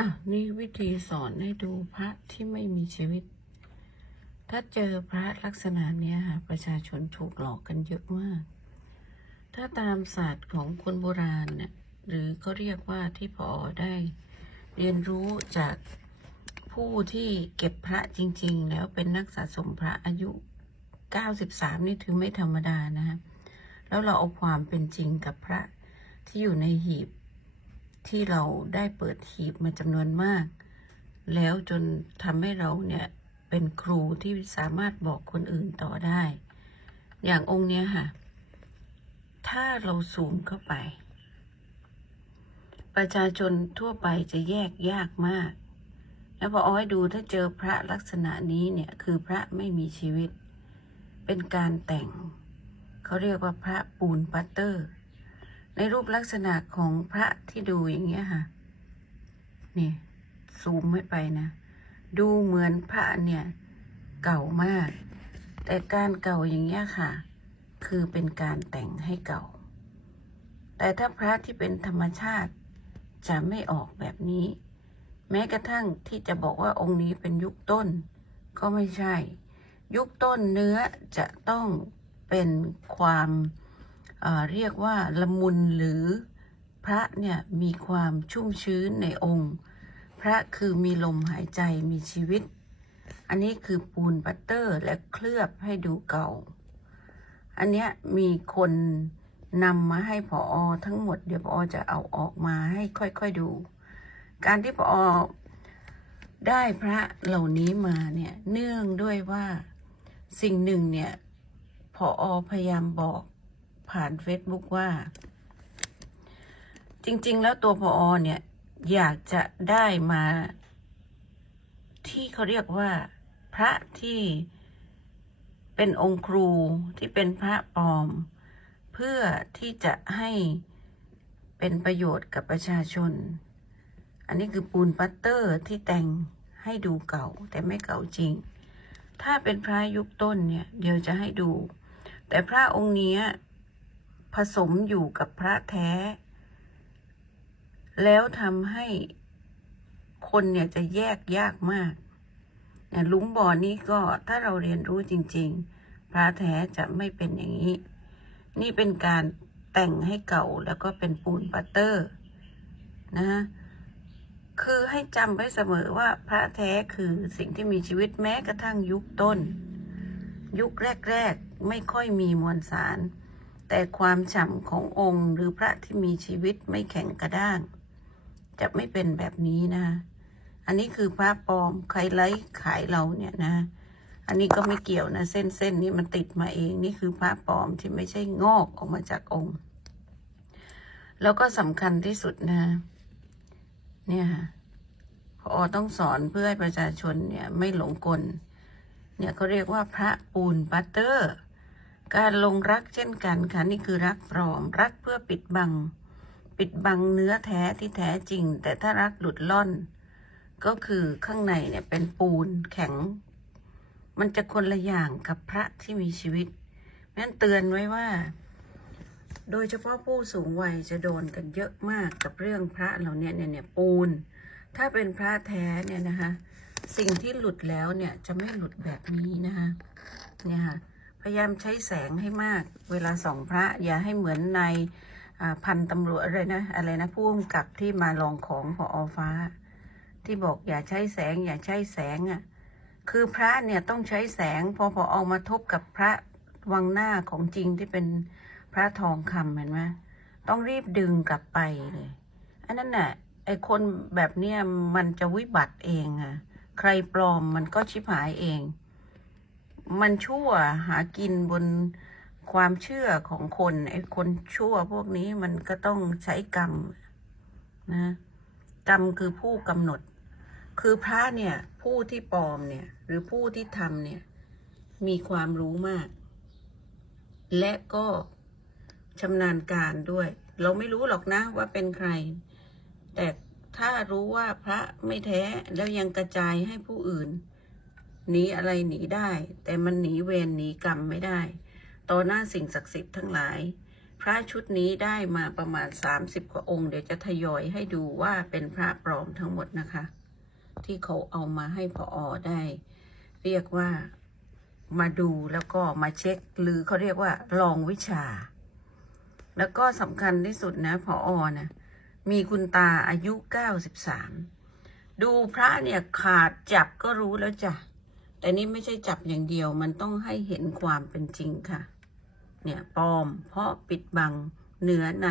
อะนี่วิธีสอนให้ดูพระที่ไม่มีชีวิต ถ้าเจอพระลักษณะเนี้ยค่ะประชาชนถูกหลอกกันเยอะมาก ถ้าตามศาสตร์ของคนโบราณเนี่ยหรือเขาเรียกว่าที่พอได้เรียนรู้จากผู้ที่เก็บพระจริง ๆ แล้วเป็นนักสะสมพระอายุ 93 นี่ถือไม่ธรรมดานะคะแล้วเราเอาความเป็นจริงกับพระที่อยู่ในหีบ ที่เราได้เปิดหีบมาจำนวนมาก แล้วจนทำให้เราเนี่ยเป็นครูที่สามารถบอกคนอื่นต่อได้ อย่างองค์เนี้ยค่ะ ถ้าเราซูมเข้าไป ประชาชนทั่วไปจะแยกยากมาก แล้วพอเอาให้ดูถ้าเจอพระลักษณะนี้เนี่ยคือพระไม่มีชีวิต เป็นการแต่ง เขาเรียกว่าพระปูนปัตเตอร์ ในรูปลักษณะของพระที่ดูอย่างเงี้ยค่ะ นี่ซูมไม่ไปนะ ดูเหมือนพระเนี่ยเก่ามาก แต่การเก่าอย่างเงี้ยค่ะ คือเป็นการแต่งให้เก่า แต่ถ้าพระที่เป็นธรรมชาติจะไม่ออกแบบนี้ แม้กระทั่งที่จะบอกว่าองค์นี้เป็นยุคต้น ก็ไม่ใช่ ยุคต้นเนื้อจะต้องเป็นความ เรียกว่าละมุนหรือพระเนี่ยมีความชุ่มชื้นในองค์ พระคือมีลมหายใจมีชีวิต อันนี้คือปูนบัตเตอร์และเคลือบให้ดูเก่า อันเนี้ยมีคนนำมาให้พออทั้งหมดเดี๋ยวพออจะเอาออกมาให้ค่อยๆดู การที่พออได้พระเหล่านี้มาเนี่ยเนื่องด้วยว่าสิ่งหนึ่งเนี่ยพออพยายามบอก ผ่านเฟซบุ๊กว่า จริง ๆ แล้วตัวพออเนี่ย อยากจะได้มา ที่เขาเรียกว่า พระที่เป็นองค์ครูที่เป็นพระปลอม เพื่อที่จะให้เป็นประโยชน์กับประชาชน อันนี้คือปูนปัตเตอร์ที่แต่งให้ดูเก่า แต่ไม่เก่าจริง ถ้าเป็นพระยุคต้นเนี่ย เดี๋ยวจะให้ดู แต่พระองค์นี้ ผสมอยู่กับพระแท้ แล้วทำให้คนเนี่ยจะแยกยากมากเนี่ยลุมบ่อนี้ก็ถ้าเราเรียนรู้จริง ๆ พระแท้จะไม่เป็นอย่างนี้ นี่เป็นการแต่งให้เก่าแล้วก็เป็นปูนปัตเตอร์นะฮะคือให้จำไว้เสมอว่าพระแท้คือสิ่งที่มีชีวิตแม้กระทั่งยุคต้น ยุคแรก ๆ ไม่ค่อยมีมวลสาร แต่ความฉ่ำขององค์หรือพระที่มีชีวิตไม่แข็งกระด้าง จะไม่เป็นแบบนี้นะ อันนี้คือพระปลอมใครไลฟ์ขายเราเนี่ยนะ อันนี้ก็ไม่เกี่ยวนะ เส้นเส้นนี้มันติดมาเอง นี่คือพระปลอมที่ไม่ใช่งอกออกมาจากองค์ แล้วก็สำคัญที่สุดนะ เนี่ยพอต้องสอนเพื่อให้ประชาชนเนี่ยไม่หลงกล เนี่ยเขาเรียกว่าพระปูนบัตเตอร์ การลงรักเช่นกันค่ะนี่คือรักปลอม รักเพื่อปิดบัง ปิดบังเนื้อแท้ที่แท้จริง แต่ถ้ารักหลุดล่อน ก็คือข้างในเนี่ยเป็นปูนแข็ง มันจะคนละอย่างกับพระที่มีชีวิตนั่นเตือนไว้ว่า โดยเฉพาะผู้สูงวัยจะโดนกันเยอะมากกับเรื่องพระเหล่านี้เนี่ยเนี่ยปูน ถ้าเป็นพระแท้เนี่ยนะคะ สิ่งที่หลุดแล้วเนี่ยจะไม่หลุดแบบนี้นะคะเนี่ยค่ะ พยายามใช้แสงให้มาก เวลาส่องพระ อย่าให้เหมือนในพันตำรวจอะไรนะอะไรนะผู้กำกับที่มาลองของพออฟ้า ที่บอกอย่าใช้แสง อย่าใช้แสงอะคือพระเนี่ยต้องใช้แสงพอพอเอามาทบกับพระวังหน้าของจริงที่เป็นพระทองคำเห็นไหมต้องรีบดึงกลับไปเลย อันนั้นน่ะไอคนแบบเนี้ยมันจะวิบัติเองอะ ใครปลอมมันก็ชิบหายเอง มันชั่วหากินบนความเชื่อของคนไอคนชั่วพวกนี้มันก็ต้องใช้กรรมนะกรรมคือผู้กำหนด คือพระเนี่ย ผู้ที่ปลอมเนี่ย หรือผู้ที่ทำเนี่ย มีความรู้มาก และก็ชำนาญการด้วย เราไม่รู้หรอกนะว่าเป็นใคร แต่ถ้ารู้ว่าพระไม่แท้แล้วยังกระจายให้ผู้อื่น หนีอะไรหนีได้ แต่มันหนีเวรหนีกรรมไม่ได้ ต่อหน้าสิ่งศักดิ์สิทธิ์ทั้งหลาย พระชุดนี้ได้มาประมาณสามสิบกว่าองค์ เดี๋ยวจะทยอยให้ดูว่าเป็นพระปลอมทั้งหมดนะคะ ที่เขาเอามาให้พออได้ เรียกว่ามาดูแล้วก็มาเช็ค หรือเขาเรียกว่าลองวิชา แล้วก็สำคัญที่สุดนะพออนะมีคุณตาอายุเก้าสิบสามดูพระเนี่ยขาดจับก็รู้แล้วจ้ะ แต่นี่ไม่ใช่จับอย่างเดียว มันต้องให้เห็นความเป็นจริงค่ะ เนี่ยปลอม เพราะปิดบังเนื้อใน